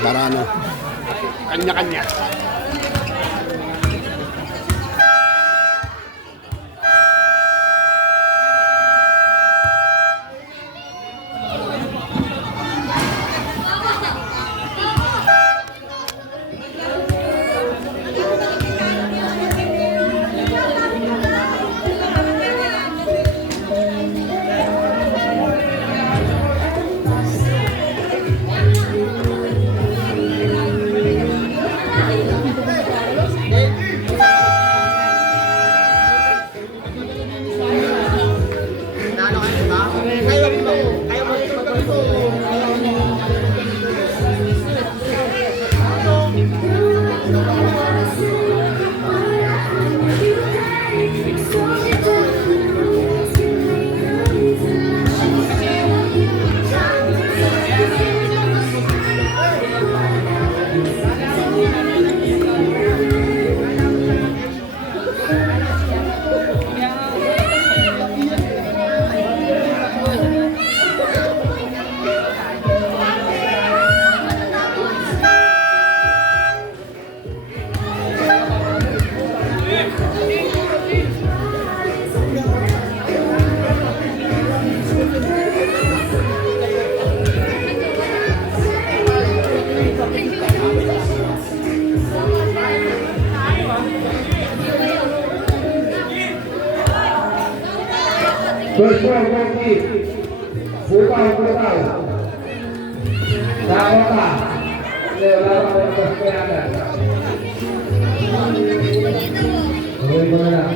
Para ano, kanya-kanya. First round, Butaw. Sakota. Wala pa ng kaspayanan. Huwag mo na lang.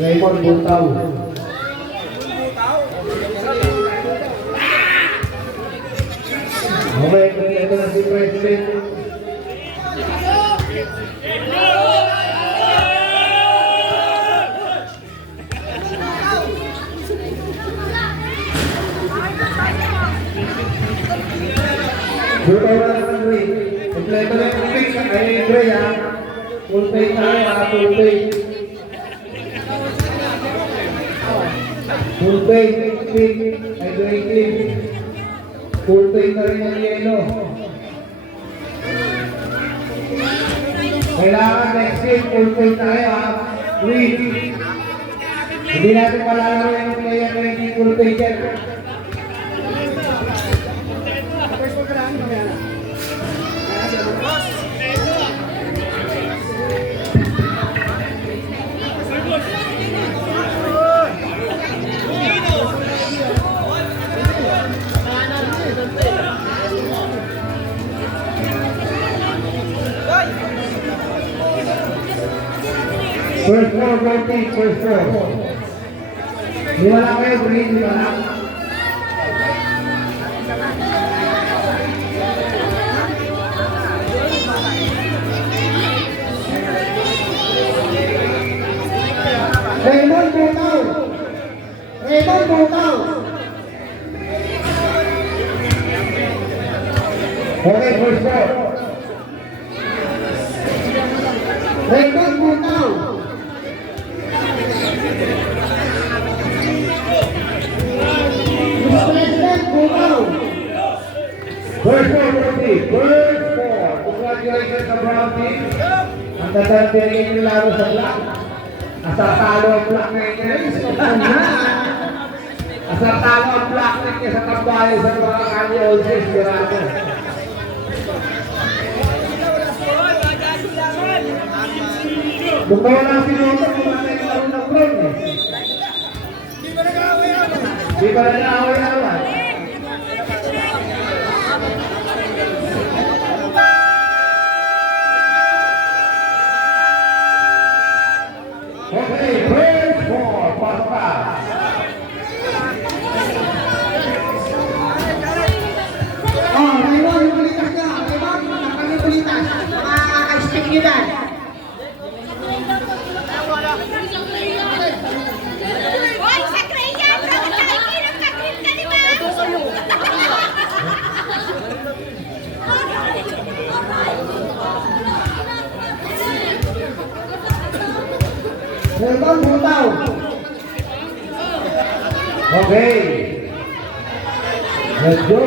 Raymond Butaw. Okay, ito na si President. Butaw na ng Gray. Kompleto na yung fix ay Gray ha. Full pay tayo ha, full pay. Full pay, click, ay Gray click. Full pay na rin ang yellow. Kailangan next week, full pay tayo ha. Green. Hindi natin malalaro yung player na hindi full pay dyan. First floor, first floor. Di wala kayo, green, di wala. Raymond Butaw. Okay, first floor. Raymond Butaw. President Butaw. First four. Congratulations sa Brown team. Ang tatanggalin yung laro sa black. Asartalo ang black na yun. Asartalo ang black na yun sa tambayo sa mga kanya olses. Kung tawa lang sinuto, kumatay yung laro ng Brown eh. Di ba nag-away-away? Okay, first four, pasta. Raymond, yung bulitas nyo. Raymond, nakapag yung bulitas. Makaka-stick nyo dyan. Raymond Butaw. Okay. Let's go.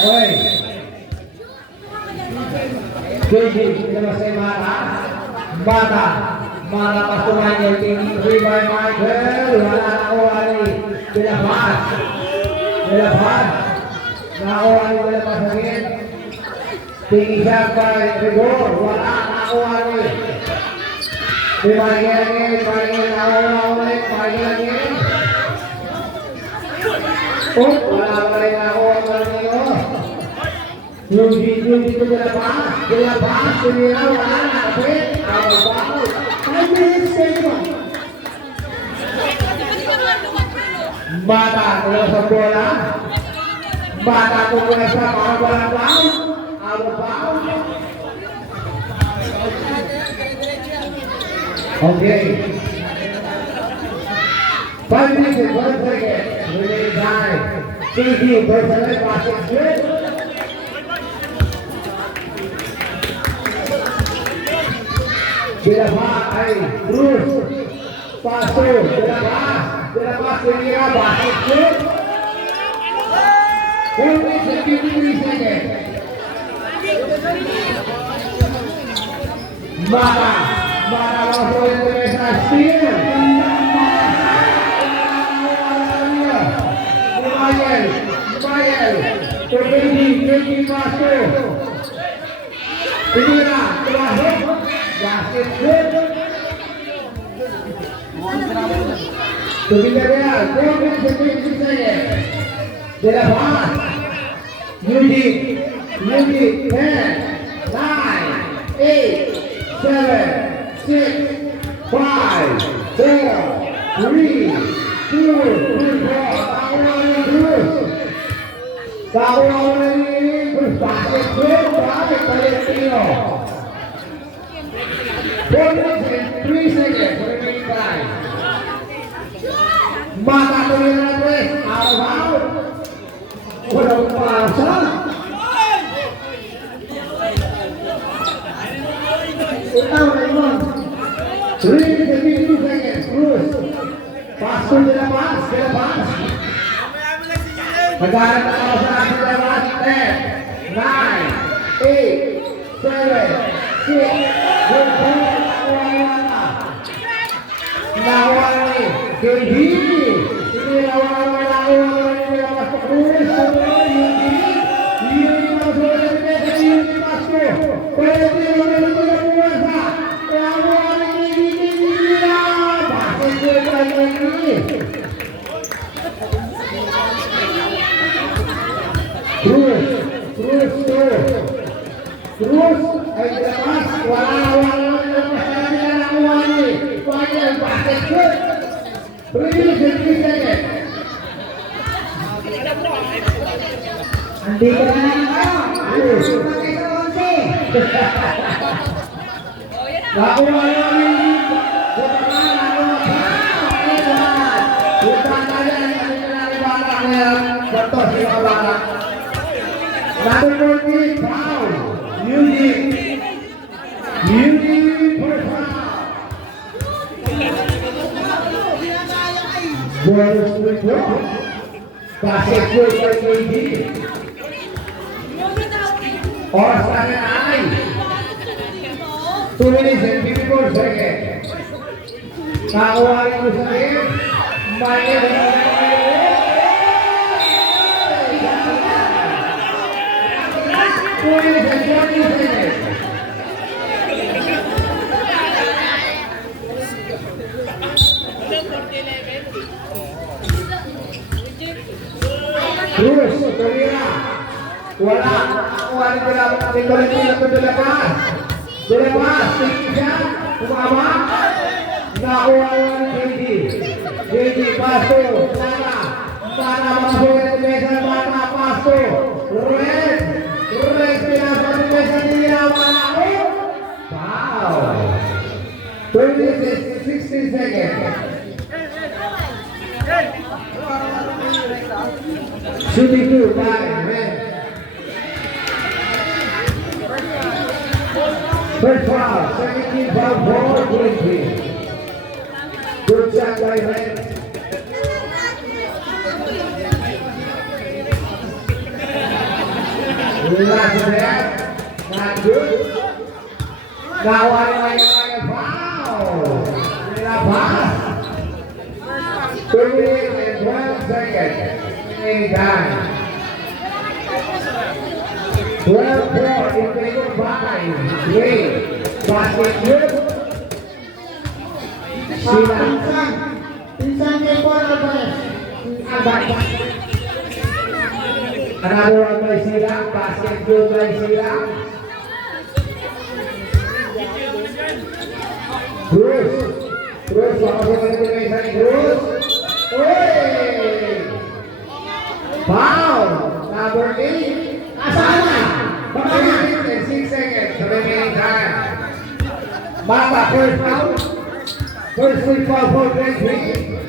Okay. JJ, kita masih Mata. Mata pasukan yang tinggi. Ribai Michael. Wala Nawani. Dilapas. Nawani dilapas lagi. Tinggi siapa? Rigor. Wala Nawani. Ribai lagi. Nawani. Wala Nawani. Yuji itu dilepas, sendiri wala kapit, awal. 5 minutes, 21. Bata terus bola, bata terus bola laut, awal. Okay. 5 minutes, 1 second. Remaining time. TG berselesai passing straight. Dilepas, terus pasuk, dilepas sendiri, basket shoot. 4 minutes and 53 seconds. Mata masuk Indonesia steal. Lumayan, Kendi masuk. Inilah terakhir. Basket shoot. Ketika dia 4 minutes and 53 seconds. Dilepas. Yuji 10, 9, 8, 7, 6, 5, 4, 3, 2, 4. Tahu ini basket shoot balik Valentino. 4 minutes and 3 seconds remaining time. Mata tulisan tres, out. Udah puasa. Ikaw, Raymond. 3 minutes and 52 seconds. Terus. Pasok dilepas. Maghanap na ako sa ating dilepas. 10, 9, 8, 7, 6, 5, 4, Nawani. Kendi. Ini Nawani. Masuk terus. Ini masuk. Pwede ulit puasa. Nawani. Bakit ko lagi? Terus ay lepas wala Nawani. Final basket shoot. 3 minutes and 3 seconds. Andito na lang kayo. Ano sa mga Nakuha namin dito. Number 14, foul. Yuji for foul. Bonus withdraw. Basket shoot by KD. Oras na ay 2 minutes and 54 seconds. Nakuha rin mo sa akin. Maya na terus, Tolira. Wala. Nakuha rin ko lang. Dilepas. Tingin kumama. Nakuha rin JD. Pasok. Mana masuk ke Indonesia. Mana pasok. Red pinasok Indonesia dia. Mana foul. 16 seconds. Shooting 2 by Red. First foul, second team foul, 4-20. Good shot by Red. Last set. Not good. Now I foul. Pass. 3 and 1 second. Anytime. 12-4 in favor by Gray. Basket good. Sila. Pinsan kay Paul Alvarez. Another one by Sila. Basket good by Sila. Cruz, vamos a ver qué me dice Cruz. ¡Uy! Foul! Number 8. Asana! 6 seconds remaining time. Mata, first foul. First free foul for Greg Green.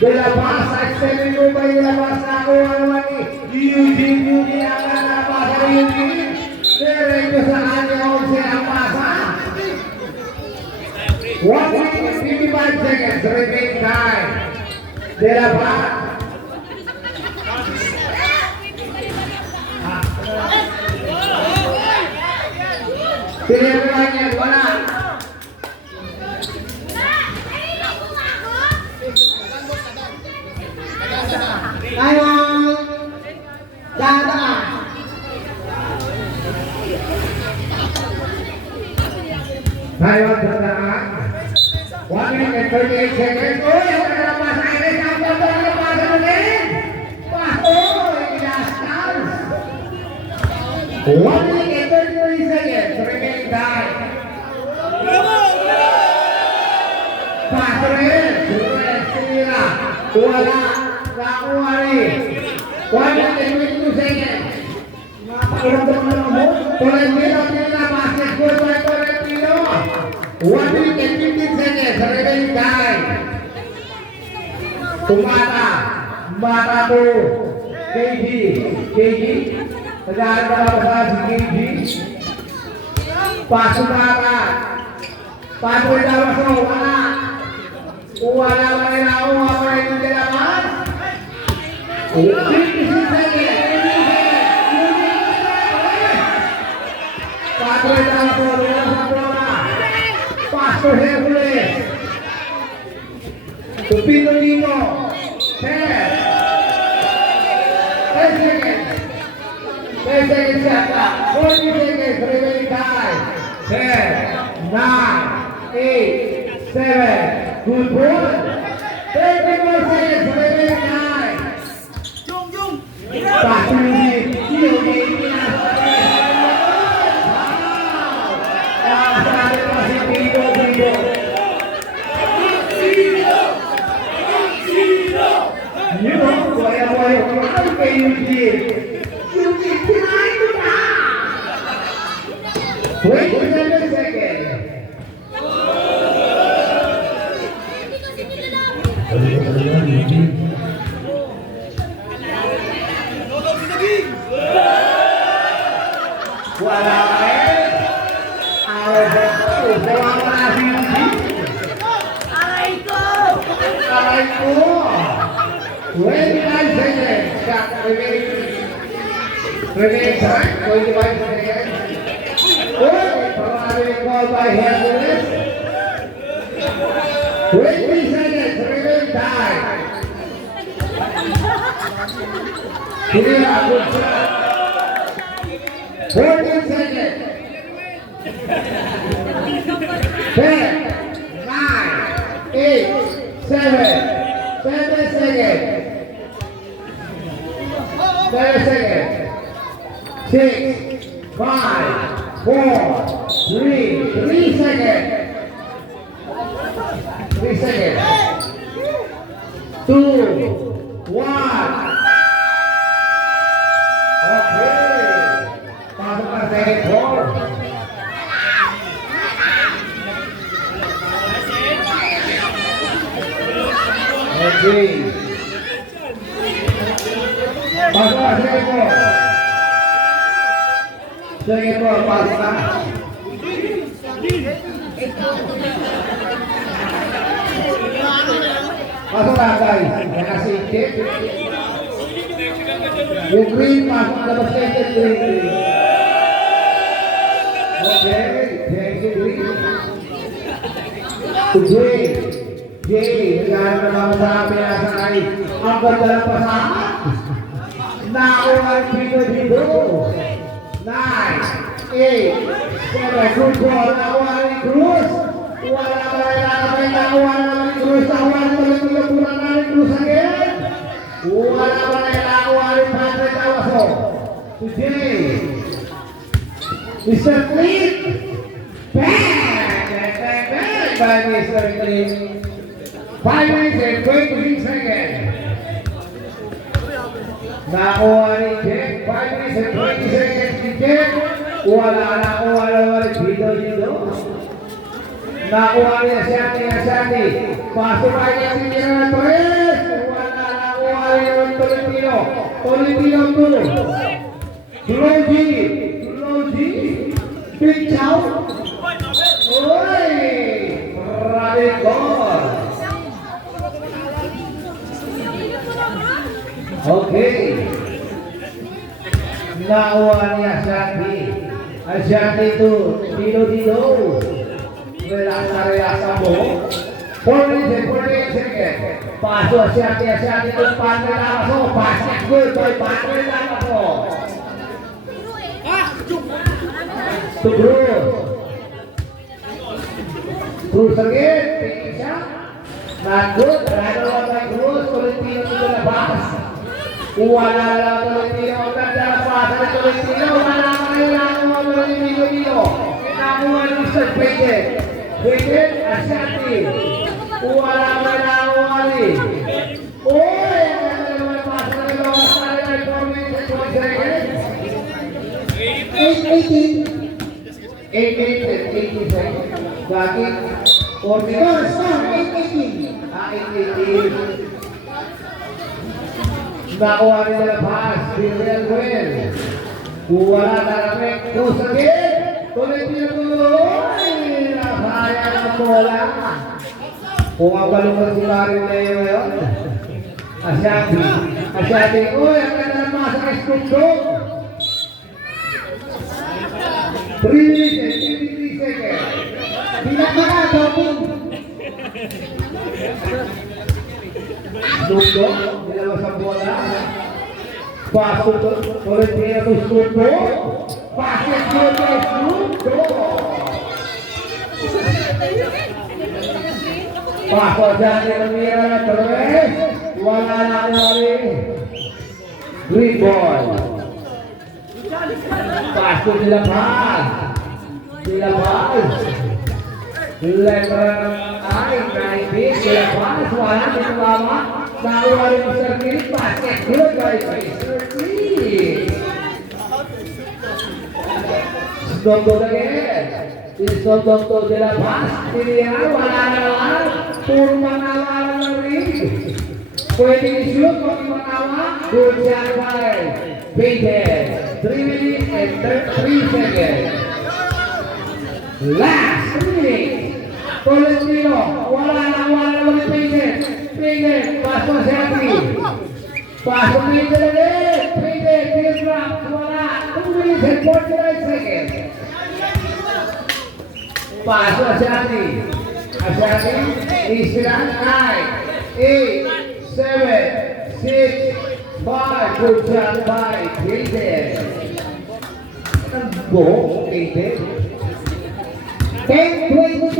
De La Paz, extending move by De La Paz. Nakuha naman ni Eugene ang nakapasa ni Eugene. Diretso sa kanya 11 ang pasa. 1 minute and 55 seconds remaining time. De La Paz. Tinirahan yan, wala. Kayang dadaan. Tayo ang dadaan. 1 minute and 38 seconds. Uy, ang nalapas na Iris. Ang ganda na nalapasan ulit. Uy, inastaw. 1 minute and 33 seconds remaining time. Paso rin. Suret, sila. Wala. Nakuha rin. 1 minute and 22 seconds. Pakiramdam na lang mo. Tolentino nila basketball by Tolentino. 1 minute and 15 seconds remaining time. Tumata. Mata to KG. KG. Naghahan na lang sa si KG. Paso mata. Paso rin daw so. Wala. Wala pa rin ako. Wala pa rin yung dalaman. 56 seconds. Paso rin daw so. Wala sa bola. Paso Hercules. Tupino Nino. 10 seconds. 10 seconds shot clock. 40 seconds remaining time. 10, 9, 8, 7. Good ball. 30 more seconds remaining time. Paso Eugene. Eugene pinasa. Sabi pa si Pico Pico. Buaya-buaya kembali ke Eugene. Eugene kinain tu tak? 27 seconds. Wala eh. Aray ko! 29 seconds. Shot remaining time. 25 seconds. Pamari call by Hercules. 20 seconds remaining time. Good shot. 14 seconds. 10, 9, 8, 7 seconds. 7 seconds. 6, 5, 4, 3 seconds. 3 seconds. 2, 1. Okay. Pasok na second floor. Okay. Pasok na second floor. Second floor, pasok na. Pasok na guys. Kaya si Chip. Yung green, pasok na basket, green. Okay, thank you, green. To Jay. Jay, nagkaroon na mga sabi na sa ay ang ganda ng pasahan. Nakuha dito. 9, 8, 7, good ball. Nakuha ni Cruz. Wala ka rin nakuha ni Cruz. Nakuha ni Tuloy-tuloy na ni Cruz again. Wala ka rin nakuha ni Patrick Awaso. To Jay. Mr. Clint. Bang by Mr. Clint. 5 minutes and 23 seconds. Nakuha ni Jack. 5 minutes and 20 seconds ni Jack. Wala naman dito. Nakuha ni Asyati. Pasok ay niya si Mira Torres. Wala nakuha ni Tolentino. Tolentino 2. Tuloy. Big Chow. Oy! Maraming goal. Okay. Nakuha ni Asyati. Asyati 2. Dino. Relasa mo. 48 seconds. Paso Asyati 2. Padre Lamaso. Basket good by Padre Lamaso. To Cruz again. Taking shot. Not good. Run by Cruz. Tolentino to the pass. Wala lang Tolentino. Ganda na pass ng Tolentino. Wala nakuha Tolentino dito. Nakuha ni Mr. Payton. Asyati. Wala nakuha ni. Oy! Ang ganda naman pass ng Ilocos. Para ay 4 minutes and 20 seconds. 8 minutes and 18 seconds. Bakit? 4 minutes. 8:18. 8:18. Nakuha rin na pass. Gabriel Gwen. Wala na namin. Cruz again. Tuloy. Nasayang ang bola. Kung ang balungan si Marin na yun ngayon. Asyati. Uy, ang ganda ng masa kay Scoop. 3 minutes and 53 seconds. Pinagmana, Doping. Snoop, dalawa sa bola. Pasok ulit niya to Snoop. Pasok ko kay Snoop. Pasok dyan ng Mira na Torres. Wala na rin. Green ball. Pasok nila pas. Letra ay, naibig. Sila pas. Wala dito mama. Nakuha rin Mr. Clint. Basket good by Mr. Clint. Snoop again. Snoop de la Paz. Tinihan. Wala na lang. Puro mangawa na rin. Pwede i-shoot. Pwede mangawa. Good shot by Payton. 3 minutes and 3 seconds. Last 3 minutes. Tolentino. Wala na ulit Payton. Pasok Asyati. Pasok Payton again. Payton. Field drop. Wala. 2 minutes and 49 seconds. Pasok Asyati. Isilan 9, 8, 7, 6, 5. Good job by Payton. Go, Payton. 10-22.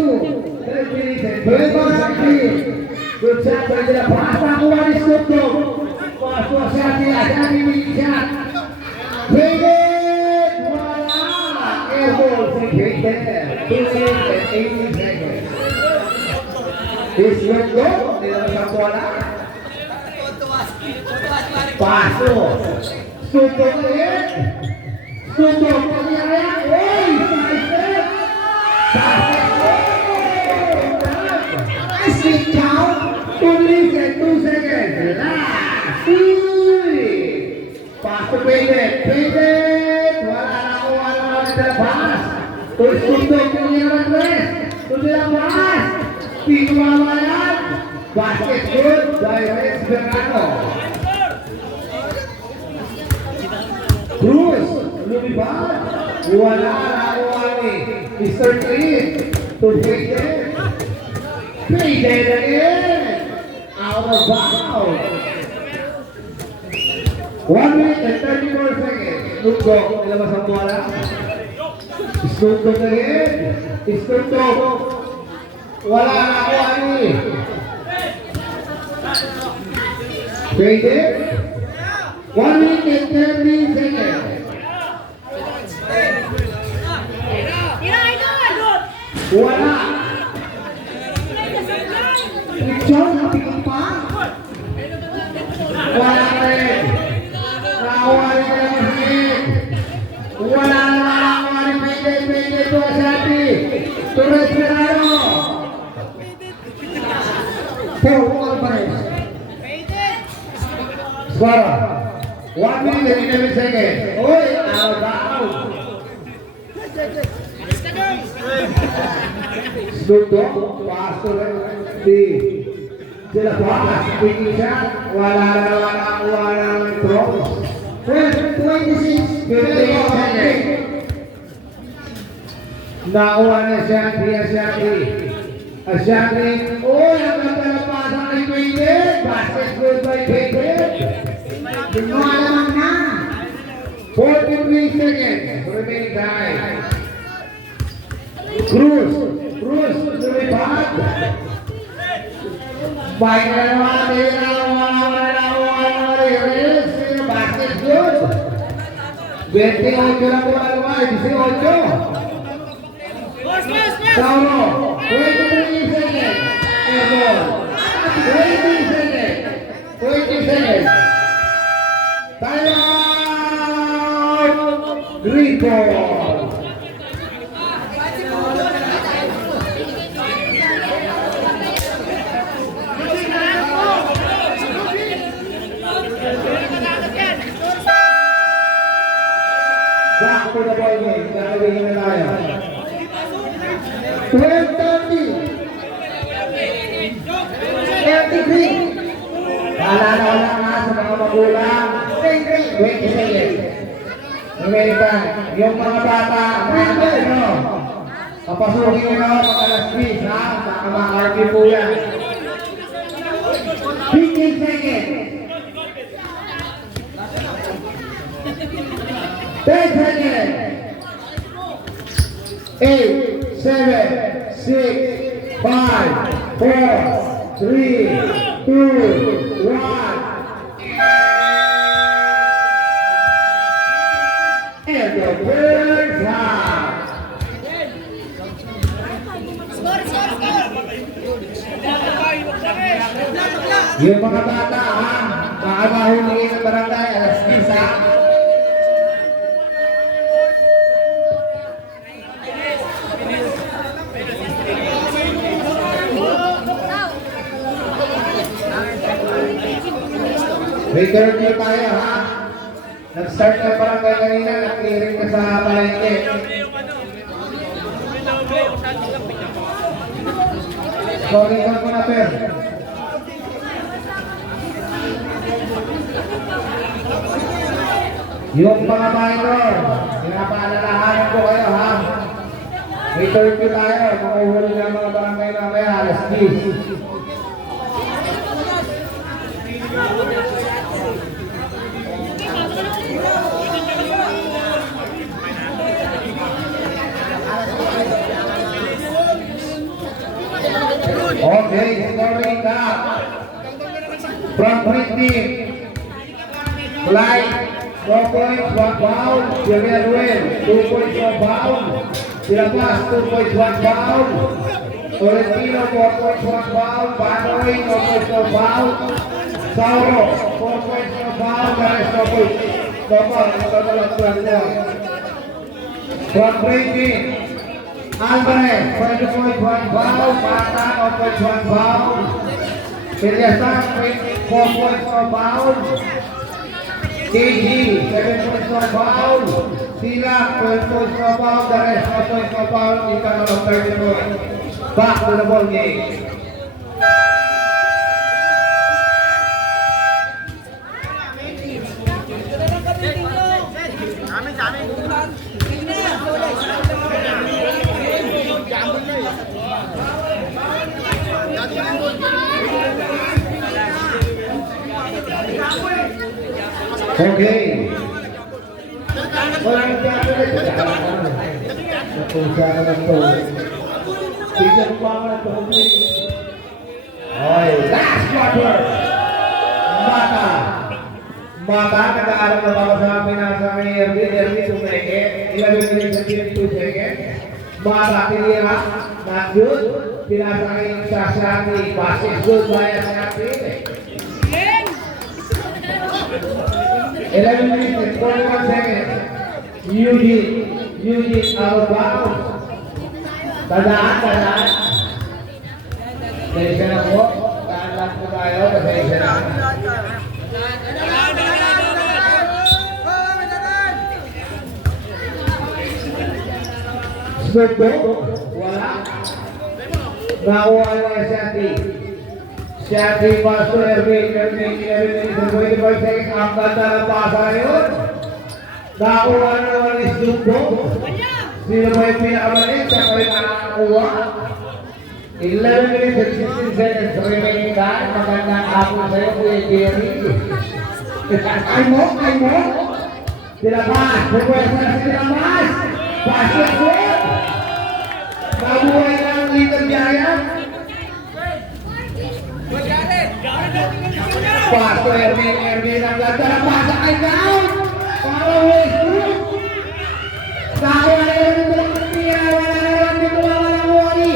3 minutes and 20 seconds. Good job by the pass. Nakuha ni Snoop. Pasok Asyati. Big shot. Payton. Wala. Air ball si Payton. 2 minutes and 18 seconds. This will go. Dito sa bola. Pasok. Snoop ulit. Snoop. Pagkaya. Hey! Big Chow. 2 minutes and 2 seconds. Last. Pasok Payton. Wala nakuha sa pass. Sundok yung Mira Torres. Sundok ang pass. Pinuwawalan. Basket good by Rex Verano. lumipad. Wala nakuha ni Mr. Clean. To Faded. Faded again. Out of bounds. 1 minute and 34 seconds. Snoop Dogg, nilabas ang bola. Snoop Dogg again. Snoop Dogg. Wala nakuha ni Faded. 1 minute and 30 seconds. Wala. Picture, napikit pa. Wala rin. Nakuha rin ka ng hit. Wala naman nakuha ni Faded to Ashanti. To Respirado. Pero, Alvarez. Squara. 1 minute and 11 seconds. Oy, out. Snoop Dogg, pass to the sila pass, picking shot, wala ng throw. 26. 58 seconds. Nakuha na Ashanti. Oh, nagpapalapasan kay Faded. Basket good by Faded. Lumalamang na. 43 seconds. Remaining time. Cruz, lumipad. Baik na naman, basket good. 28 lang lumalabay, 18. Sauro, 23 seconds. Airball. 20 seconds. Time out. Green ball. Back to the ball game. Gagawin na tayo. 12-30. 33. Paalala nga sa mga magulang. 20 seconds. Amerika, yung mga bata, papasukin nyo na mga alas 10, ha? Saka mga RP po yan. 15 seconds. 10 seconds. 8, 7, 6, 5, 4, 3, 2, 1. And the first half. Yung mga bata, ha? Baka mahuli ng barangay, alas 10, ha? Return nyo tayo, ha? Nag-start na barangay kanina, nag-clearing na sa palengke. Sorry ko na, Per. Yung mga minor, pinapaalalahanan ko kayo, ha? Return nyo tayo, makuhuli ng mga barangay mamaya, alas 10. Okay, scoring up. From green team. Fly, 4 points, 1 foul. Javier Ruel, 2 points, 1 foul. Silabas, 2 points, 1 foul. Tolentino, 4 points, 1 foul. Panoy, 4 points, 1 foul. Sauro, 4 points, 1 foul. Gares, 4 points. Total of 12 points. From green team. Alvarez, 20 points, 1 foul. Mata, 4 points, 1 foul. Piliasan, 4 points, 1 foul. KG, 7 points, 1 foul. Sila, 12 points, 1 foul. The rest, 4 points, 1 foul. Total of 30 points. Back to the ball game. Okay. Walang teatro na ito. Napusa ka ng to. Tignan pa ka ng to. Okay, last quarter. Mata. Mata, nag-aaral na ba sa pinasa ni Erwin Tumeke? 11 minutes and 52 seconds. Mata, tinira. Not good. Pinasa kayo sa Shati. Basket good by Shati. 11 minutes and 41 seconds. Eugene out of bounds. Tadaan. Pasensya na po. Taan lang po tayo. Pasensya na. Snoop wala. Nakuha na Shati. Shati Pastor Erwin 25 seconds. Ang ganda ng pasa yun. Nakuha naman ni Snoop Sino ba yung pinakamalit? Siya pa rin nakakakuha. 11 minutes and 16 seconds remaining time. Magandang hapon sa'yo, Kuya Jerry. Ay mo. Tilabas. Pupwesa na si Tilabas. Basket goal. Nabuhay na ang Little Giant. Pastor Erwin ang ganda na pasa kay down. Para Westbrook. Nakuha na yun ito lang katira. Wala na lang dito lang wali.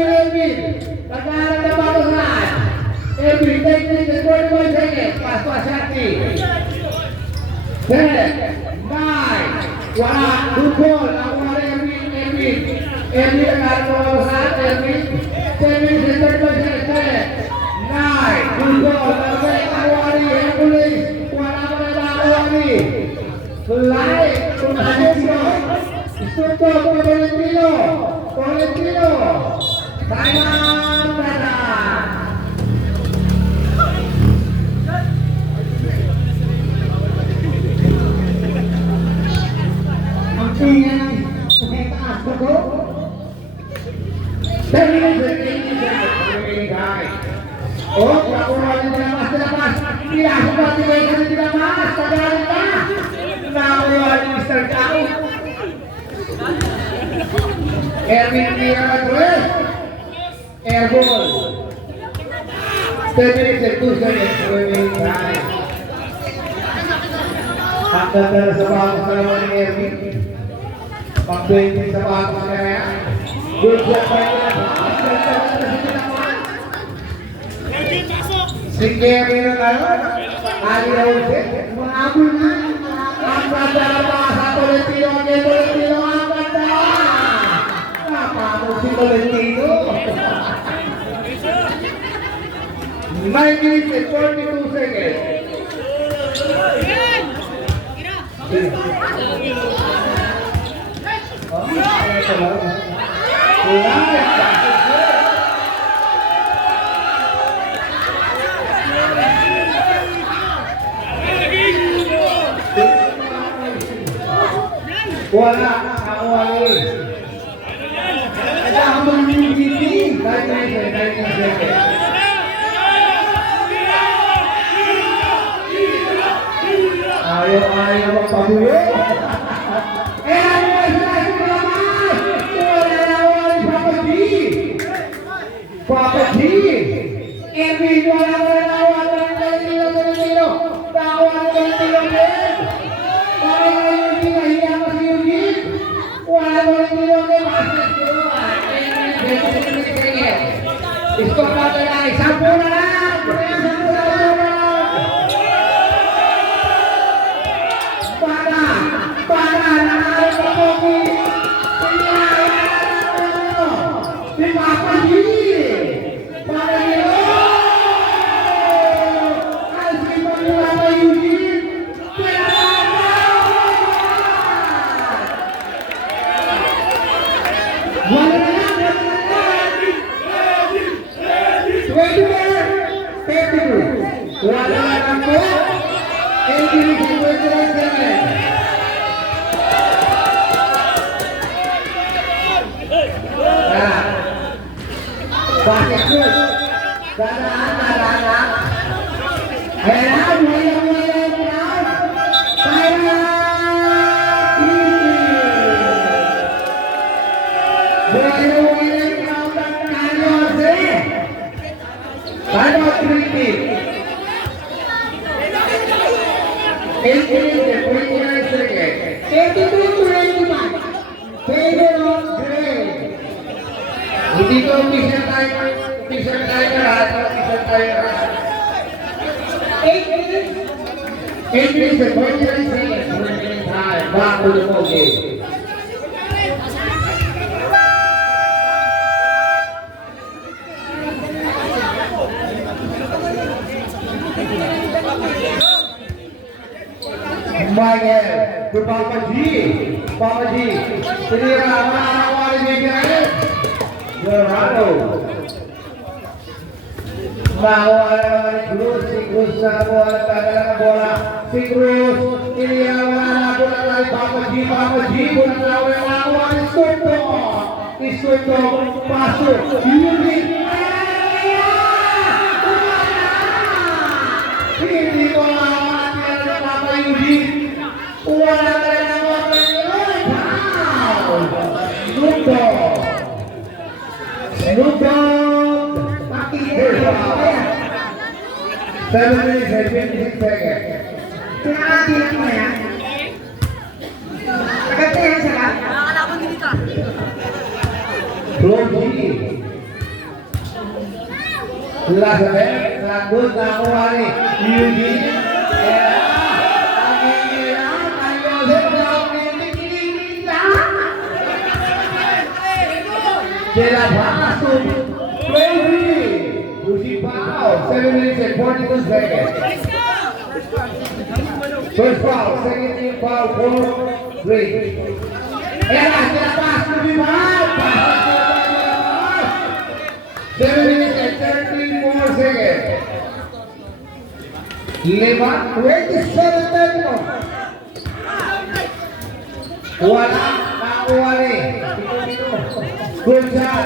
Erwin. Nag-aaral na bago saan. Erwin, 10 minutes and 45 seconds. Pastor Shati. 10, 9, wala. Good ball. Nakuha na Erwin. Erwin nag-aaral na bago saan. Erwin. 10 minutes and 35 seconds. 9, good ball. Nakuha ni Hercules. Wala pa na nakuha ni. Sulay. Tumasensyo. Isuto po Valentino. Time out, brother. Ang tingin ng taas ko. 10 minutes and 18 seconds. Oh, nakuha niya Tilabas. Pinasok pa si Tilabas. Tagalan na. Nakuha ni Mr. Cao. Erwin Mira Madrid. Airball. 10 minutes and 2 seconds remaining time. Ang ganda na sa batas na naman ni Erwin. Pag-20 sa batas na yan. Good job by Erwin. Ang ganda na si Tilabas. Si Kevin na ngayon. Ali Rose. Mahabol na. Ang ganda na ba sa Tolentino. Ang ganda. Napakot si Tolentino. 9 minutes and 42 seconds. Wala. Nagkakamang yung meeting. 9 minutes and 19 seconds. Ayaw magpabuyo. Ano ba sila si Lamas? Wala na ni Papa G. Papa G. Erwin, wala ng Valentino. Tawa ng Valentino din. Para yung pinahiya ka si Eugene. Wala ng Valentino din. Iskot natin ay 10 na lang. Para nanalo ka po si Papa G. Para nyo. Ang sipa nyo na Eugene. Wala na lang. 22. Wala na lang po. 18 seconds. Basket good. Dadaan. Ayan na, walang crowd. Para walang crowd ang Jose. Para 8 minutes and 49 seconds. 82-21. Favor of Gray. Hindi ko official timer lahat. Official timer. 8 minutes. 8 minutes and 49 seconds. Remaining time. Back to the ball game. Michael, to Papa G. Papa G. Tinira, makakawa ni Miguel. Dorado. Nakuha naman ni Cruz. Si Cruz nakuha na tagal na bola. Si Cruz. Tinira, wala na bola tayo. Papa G. Papa G. Bola na wala nakuha ni Soto. Si Soto. Pasok. Yuri. Hindi ko nakuha ni Papa Yuri. Wala ka na nakuha ni Yuri. Soto. Soto. 7 minutes and 56 seconds. Pinakatilan mo yan. Agad na yan sila. Floji. Lazabeth, Rangos, nakuha ni Eugene. Sila pasok. Floji. Bushi foul. 7 minutes and 42 seconds. First foul, second team foul, 4-3. Ayan na, sila pasok. Bushi foul. 7 minutes and 34 seconds. 27 mo. Wala, nakuha ni. Good shot.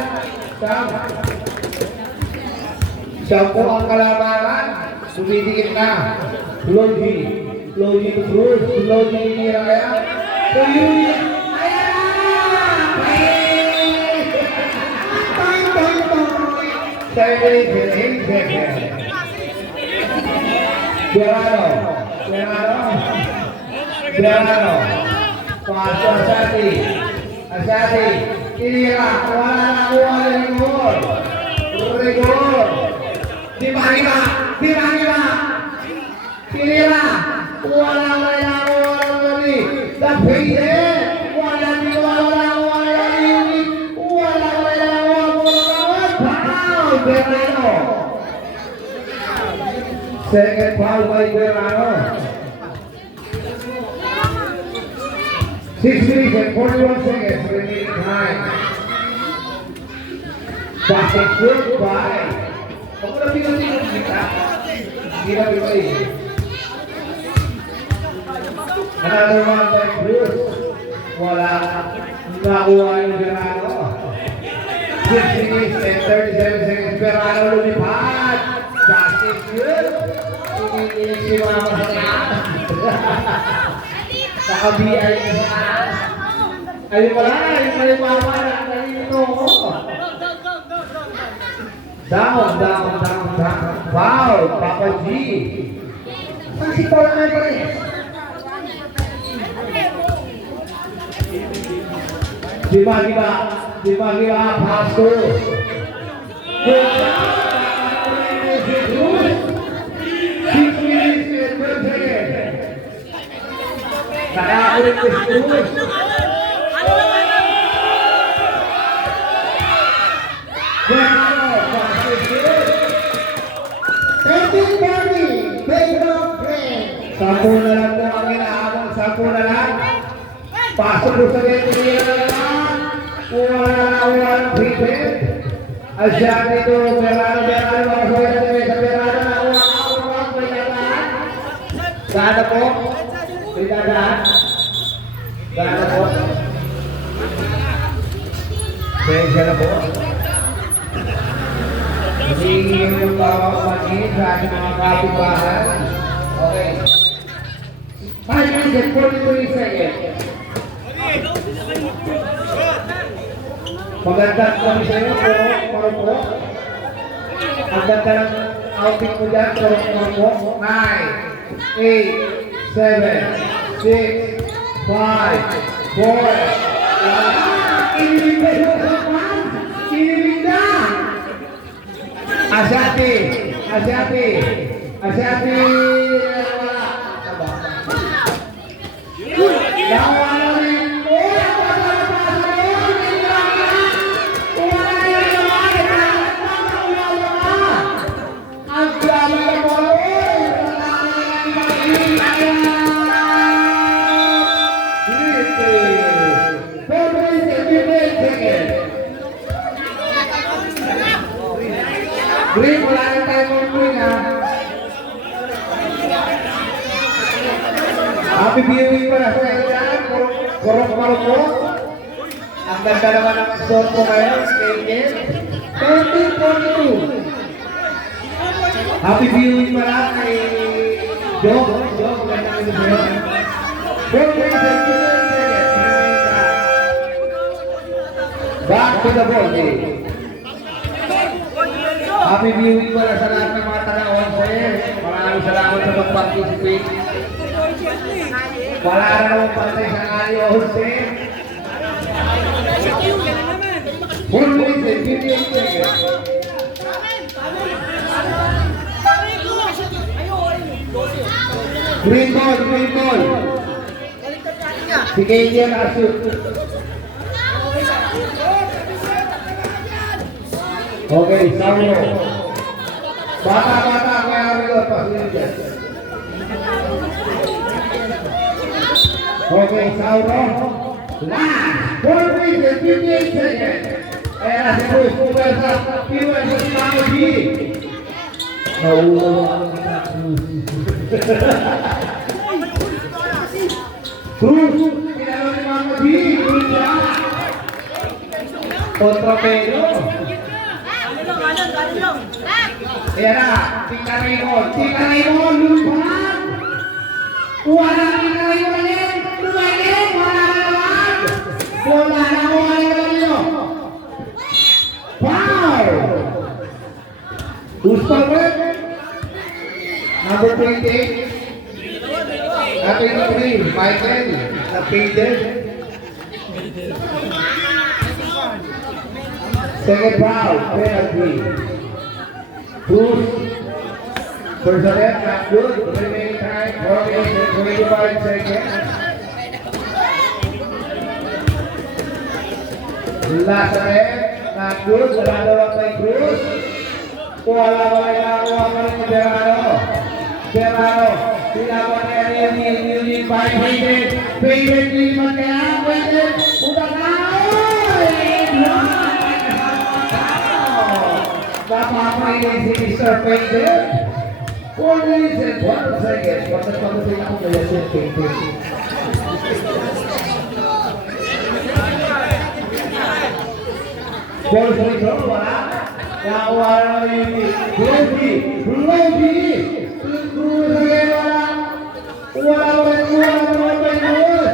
Sampo ang kalabanan. Sumidikit na. Floji. Floji to Cruz. Floji ni Raya. To Yuri. Berano. Paso Asati. Asati. Tinira. Wala na kuha ng rigor. Rigor. Di ba? Tinira. Wala na kuha ng lari. Dapide. Wala na kuha ng lari. Wala na kuha ng lari. Berano. Second foul by Berano. 6 minutes and 41 seconds remaining time. Passing good by. Ako na pinag-tingin kita. Hindi na pinag-tingin. Another one by Cruz. Wala. Nakuha yung Berano. 6 minutes and 37 seconds. Berano lumipad. Passing good. Iniinig si Mama sa taas. Naka-BI ka sa taas. Ayun pala, yung may Mama na nalito ko. Down. Foul, Papa G. Si Paul Alvarez. Di ba, Pasko. Good job. 6 minutes and 12 seconds. Nakakulit ko si Cruz. Berano, Pasko. 13-40. Favor of Gray. 10 na lang po ang inaabang. 10 na lang. Pasok ko sa Gentilian na lang. Walang prepare. Asyad dito, Berano. Makasulit na tayo sa Berano. Nakuha. May dadaan. Daan na po. May dadaan. Daan na po. Sensya na po. Kasi yung pamapanin sa ating mga kapitbahay. Okay. 5 minutes and 43 seconds. Magandang kami sa iyo, pero po. Ang ganda ng outing mo dyan, pero po. 9, 8, 7, 6, 5, 4, Kinilig yung kapan! Kinilig na! Asyati! Asyati! Asyati! Nawala rin! Oh! Green, wala na tayo mga green ha. Happy viewing para sa kanya. Kurok-kurok. Ang ganda naman ang score ko ngayon. Skating. 13-42. Happy viewing para kay Joe. Joe, maganda kayo sa'yo. 4 Back to the ball game. Happy viewing para sa lahat ng mga taga-onse. Maraming salamat sa mag-participate. Wala na naman pantay sa Ali Onse. 4 minutes and 58 seconds. Green ball, green ball. Si KJ nakashoot. Okay, Sauro. Bata-bata, kaya rin pasilin dyan. Okay, Sauro. Last 4 minutes and 58 seconds. Ayan na si Cruz. Pugal sa P1 sa Mamo G. Nauulo ako sa Cruz. Pinalo ni Mamo G. Cruz siya. Kontrapelo. Ayan na, Tika Raymond, lumpahan! Wala Tika Raymond ulit! Lumayin! Wala na naman! Wala na naman nyo! Foul! Who's forward? Number 28. At 23, Michael, na painted. Second foul, penalty. Cruz, first attempt, not good. Remaining time, 4 minutes and 25 seconds. Last attempt, not good. Wala naman kay Cruz. Wala nakuha pa rin ni Berano. Berano, sinaban niya yung 500. Favorite naman kaya, pwede. Punta na! Napapainig si Mr. Painter. 4 minutes and 1 seconds. Pagkatapos ako kaya si Painter. Ball free throw, wala. Nakuha na yung Brody. Brody! Wala naman Painter.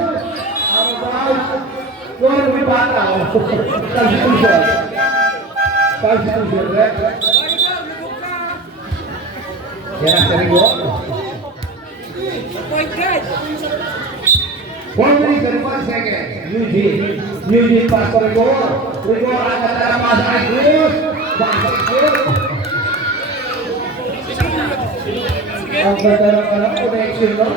Ang bawal. Wala naman bata. Substitution. Substitution, right? Yan ang sarigol. 1 minute and 1 second. Eugene pass to Rigor. Rigor ang natalama sa Cruz. Bakit Cruz? Ang ganda ng connection, no?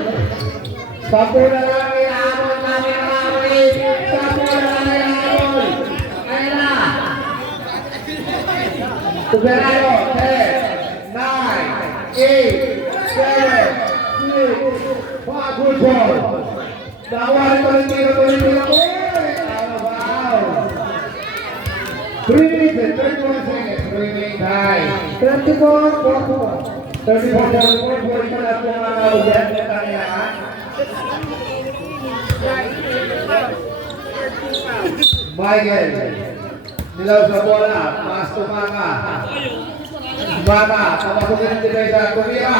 Sampo na lang inaamon namin ang amin. Sampo na lang inaamon. Ayun na. Tuberano, 10, 9, 8, 7, 6, 5, good ball. Nawari pa rin tira ko. Wow. 3 minutes and 31 seconds. Remaining time. 34, 44. 34, 44. Pa na po mga naulit. Michael. Nilaw sa bola. Pass to Mama. Bata, papasukin ang depensa. Tumira.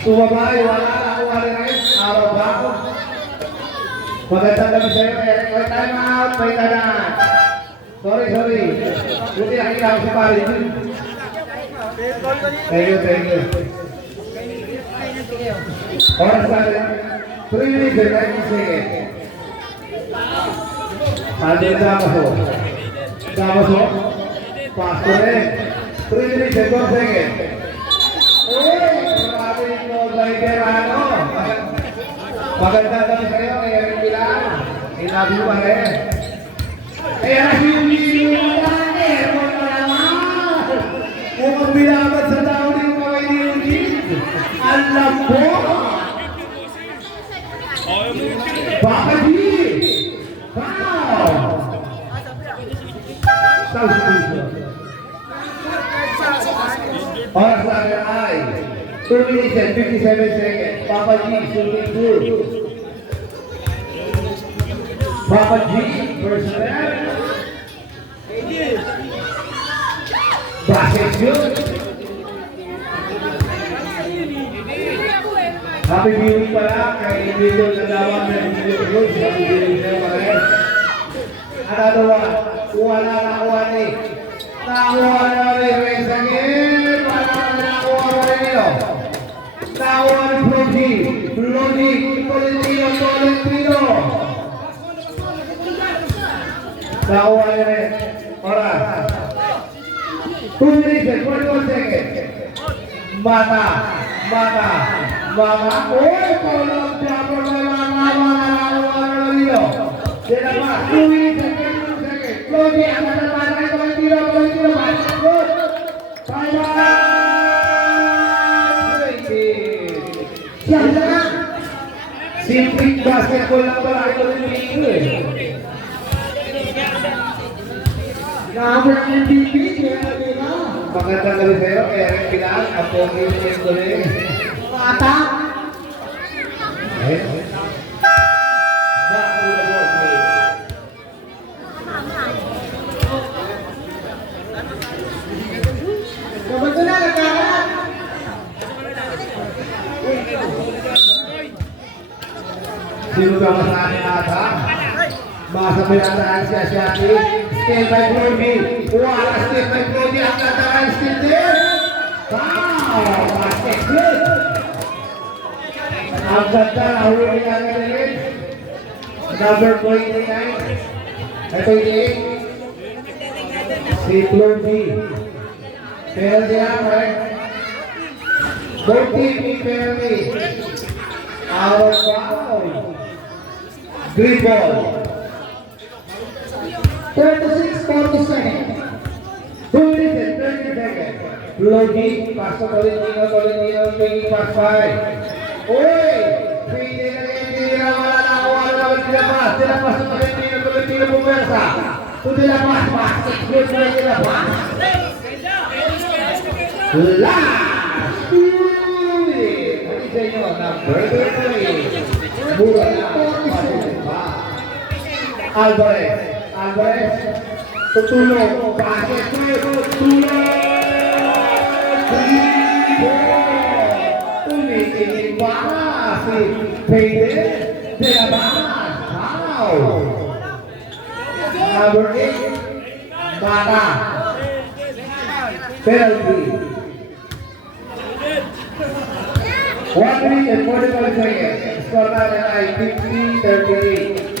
Tumabay, wala na ako wala rin. Araw ba ako? Magandang gabi sa'yo, Eric. May time out, may tanan. Sorry. Buti nakikita ko si Pari. Thank you. Oras natin. 3 minutes and 90 seconds. Andun Damaso. Pasto rin. 3 minutes and 1 seconds. Marami ito sa Iberano. Magandang gabi sa'yo, Eric Pilar. Inabi mo pa rin. Kaya nasiyong airport pa naman. Mukhang bilaban sa tao din yung mga iniunin. Alam po. Baka di. Wow. South Asia. Oras na ay 2 minutes and 57 seconds. Papa G, swimming pool. Papa G, personnel. Basket shoot. Happy viewing pala kay Emilio Nagawa ng Emilio Cruz. Happy viewing sa'yo pala. Ano ba? Kuha na nakuha ni. Nakuha na rin Rex again. Wala na nakuha na rin nilo. Nakuha ni Flodi. Tolentino. Nakuha na rin. Oras. 2 minutes and 41 seconds. Mata. Oy, Paulo Diablo na nakuha na nilo. Sila ba? 2 minutes and 22 seconds. Flodi, ang naman ay Tolentino. Good. Bye-bye. Simpleng basketball lang pala ito nilito eh. Number MVP, kaya nila. Magandang gabi sa'yo, Eric Pilar. Ako ang yung tuloy. Mata. Kapag ko na, nagkakalat. Sino ba masahin ata? Masabi natin si Asiati. Still by Brody. Wala still by Brody. Ang nataan still there. Wow! Basket good. Ang ganda. Nahuli nga nga rin. Number 29. Ito yung si Brody. Pero diya, correct? Both team in penalty. Out of foul. Green ball. 36-47. 2 minutes and 30 seconds. Logi, paso Tolentino, taking pass 5. Uy! Pwede na hindi na wala na ako. Wala naman sila pas sa Tolentino pumersa. Sila pas, basket good na sila pas. Last 2 minutes. Ano sa inyo? Number 3. Mura na. Alvarez. Tutulong. Basket good. Tutulong. Tumitingin pa si Payden de la Banas. Wow. Number 8. Mata. Penalty. 1 minute and 45 seconds. Score natin ay 50-38.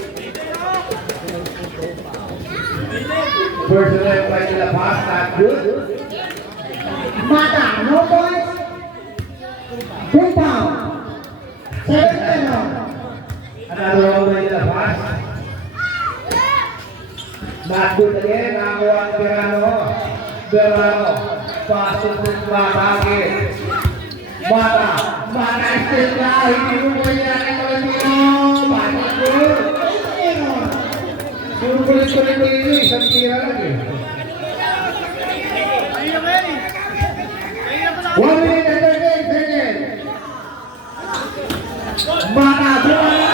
Personal play to the pass, not good. Mata, no points. 2 foul. 7-0. Another one play to the pass. Not good again. Nakakuha ang Berano. Pass to the Mata. Mata still na. Hindi mo po yan ang Tolentino. Mata good. Yung kulit-kulit ko isang tira lang eh. 1 minute and 38 seconds. Mata bola.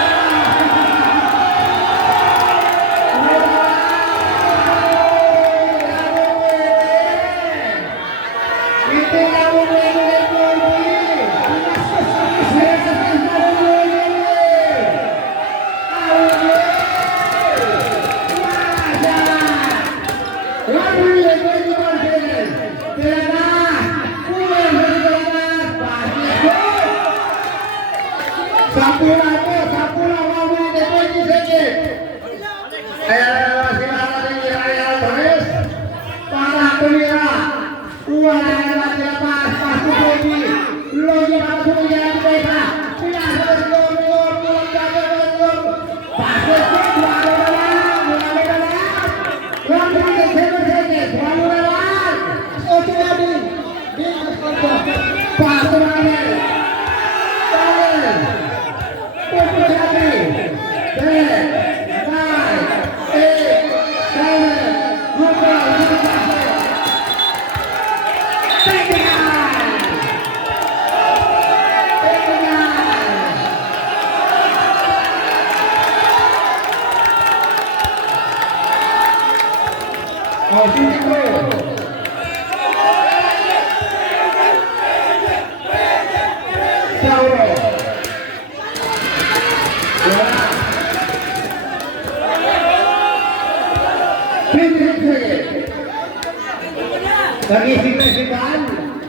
Nagising na si Van.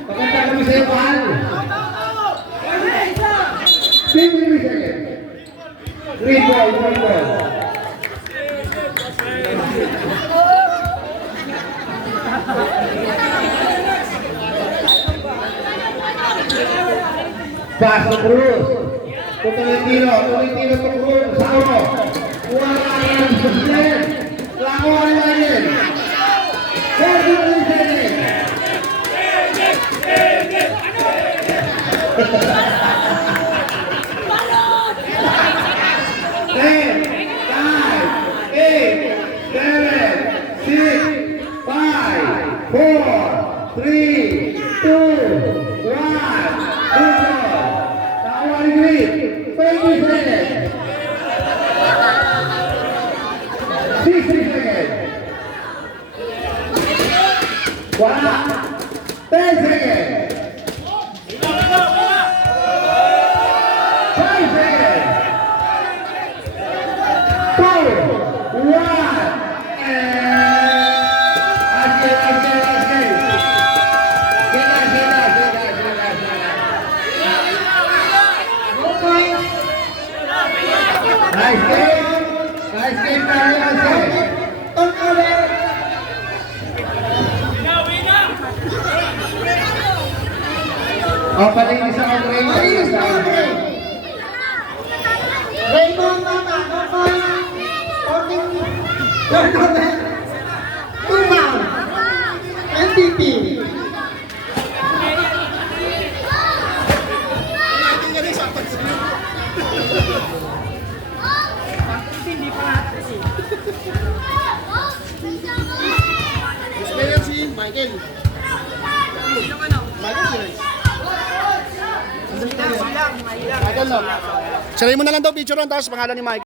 Pagkanta kami sa'yo, Van. 50 seconds. 3 ball, 3 ball. Paso Cruz. Tolentino to Cruz. Sauro. Wala yan. Suspend. Langoan lagi. 30 seconds. Ten, nine, 8, 7, 6, 5, 4, 3, 2, 1. Tawari green. 20 seconds. 60 seconds. Wala. 10 seconds. 5 seconds. 2, 1. No points. Nice game. Nice game, Mario. Turnover. Opening sa on-range. Malinis na ang break. Raymond Mata, no points. 14 turnover. 2 foul. MVP. Michael. Michael, no? Saray mo na lang daw picture ron, tapos pangalan ni Mike.